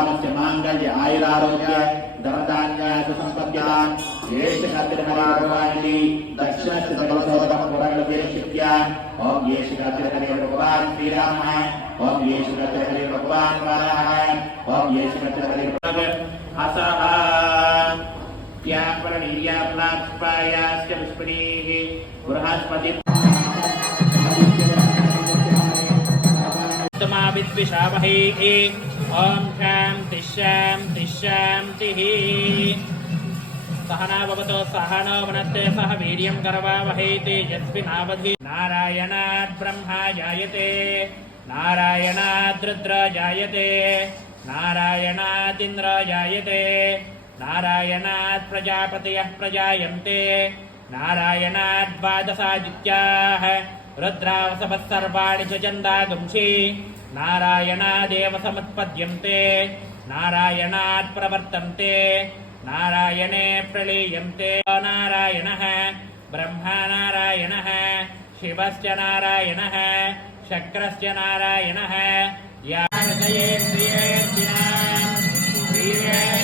श्रीरामस्य मांगल्य आयुरारोग्य धनधान्यादि संपद्यतां येष कपिलहरि दक्षिणस्य सकलसौरभं पुरगलपेक्षित्य ओम येष कपिलहरि भगवान् श्रीरामः ओम येष कपिलहरि भगवान् वाराः ओम येष कपिलहरि हसः त्यापरणीर्याप्लाप्स्पायास्य पुष्पणीः बृहस्पति विद्विषावहे ओम शांति शांति शांति सहना भवतो सहनो वनते सह वीर्यं करवावहै तेजस्विनावधि नारायणात् ब्रह्मा जायते नारायणात् रुद्र जायते नारायणात् इंद्र जायते नारायणात् प्रजापतयः प्रजायन्ते नारायणात् द्वादशादित्याः रुद्रावसवः सर्वाणि च चन्दागुंसि नारायणादेव समुत्पद्यन्ते नारायणात् प्रवर्तन्ते नारायणे प्रलीयन्ते नारायणः ब्रह्मा नारायणः शिवश्च नारायणः शक्रश्च नारायणः या हृदयेन्द्रियेन्द्रियान्